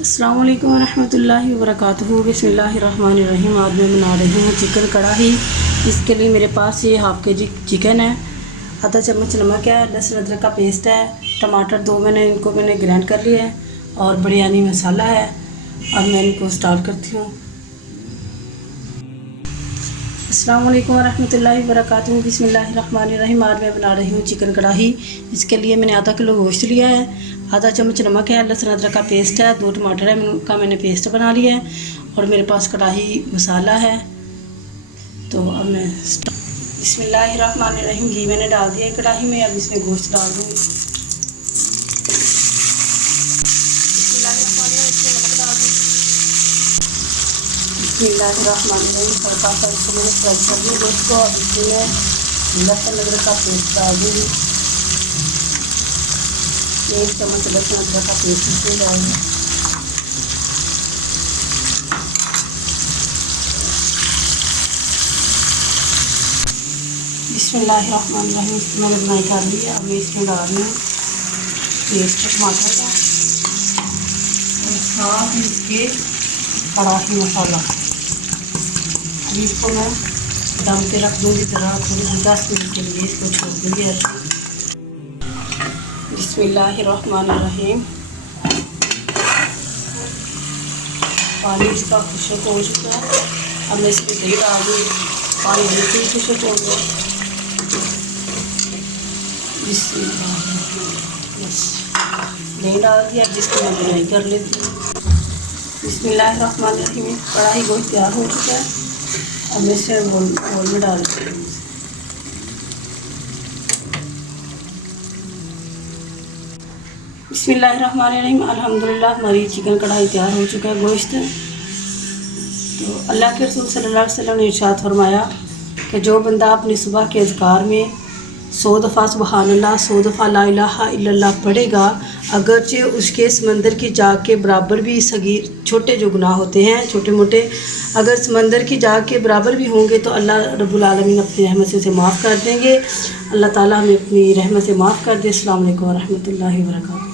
अस्सलाम वालेकुम रहमतुल्लाहि व बरकातुहू। बिस्मिल्लाहिर्रहमानिर्रहीम। आज मैं बना रही हूँ चिकन कढ़ाई। इसके लिए मेरे पास ये हाफ़ के जी चिकन है, आधा चम्मच नमक है, लहसुन अदरक का पेस्ट है, टमाटर दो मैंने ग्राइंड कर लिया है और बिरयानी मसाला है। अब मैं इनको स्टार्ट करती हूँ। अस्सलाम वालेकुम रहमतुल्लाहि व बरकातुहू। बिस्मिल्लाहिर्रहमानिर्रहीम। आज मैं बना रही हूँ चिकन कढ़ाई। इसके लिए मैंने आधा किलो गोश्त लिया है, आधा चम्मच नमक है, लहसुन अदरक का पेस्ट है, 2 टमाटर है, उनका मैंने पेस्ट बना लिया है और मेरे पास कढ़ाई मसाला है। तो अब मैं बिस्मिल्लाहिर्रहमानिर्रहीम घी मैंने डाल दिया है कढ़ाई में। अब इसमें गोश्त डाल दूँगी। बिस्मिल्लाहिर्रहमानिर्रहीम हल्का सा इसको मैंने फ्राई कर दिया गोश्त को। अब इसमें लहसुन अदरक का पेस्ट डाल दूँगी। 1 चम्मच लहसुन अदरक का पेस्ट इसमें डालूँगी। बिस्मिल्लाहिर्रहमानिर्रहीम इसको मैंने बनाई कर ली है। अब मैं इसमें डाल रही हूँ पेस्ट टमाटर का और साथ ही इसके कढ़ाई मसाला। अभी इसको मैं दम पे रख दूँगी ज़रा थोड़ी 10 मिनट के लिए इसको छोड़ दूँगी ऐसे। बिस्मिल्लाहिर्रहमानिर्रहीम पानी इसका खुशक हो चुका है। अब मैं इसमें दही डाल दूँगी। पानी बिल्कुल खुशक हो गया। बस दही डाल दिया जिसको मैं बुनाई कर लेती हूँ। बिस्मिल्लाहिर्रहमानिर्रहीम कढ़ाई गोश्त तैयार हो चुका है। अब मैं इसे बोल में डाल देती हूँ। बिस्मिल्लाहिर्रहमानिर्रहीम अल्हम्दुलिल्लाह हमारी चिकन कढ़ाई तैयार हो चुका है गोश्त। तो अल्लाह के रसूल सल्लल्लाहु अलैहि वसल्लम ने इरशाद फरमाया कि जो बंदा अपनी सुबह के अज़कार में 100 दफ़ा सुबहानल्लाह 100 दफ़ा ला इलाहा इल्लल्लाह पढ़ेगा, अगरचे उसके समंदर की जाग के बराबर भी सगीर छोटे जो गुनाह होते हैं छोटे मोटे अगर समंदर की जाग के बराबर भी होंगे तो अल्लाह रब्बुल आलमीन अपनी रहमत से उसे माफ़ कर देंगे। अल्लाह ताला हमें अपनी रहमत से माफ़ कर दे। अस्सलाम वालेकुम व रहमतुल्लाहि व बरकातुहू।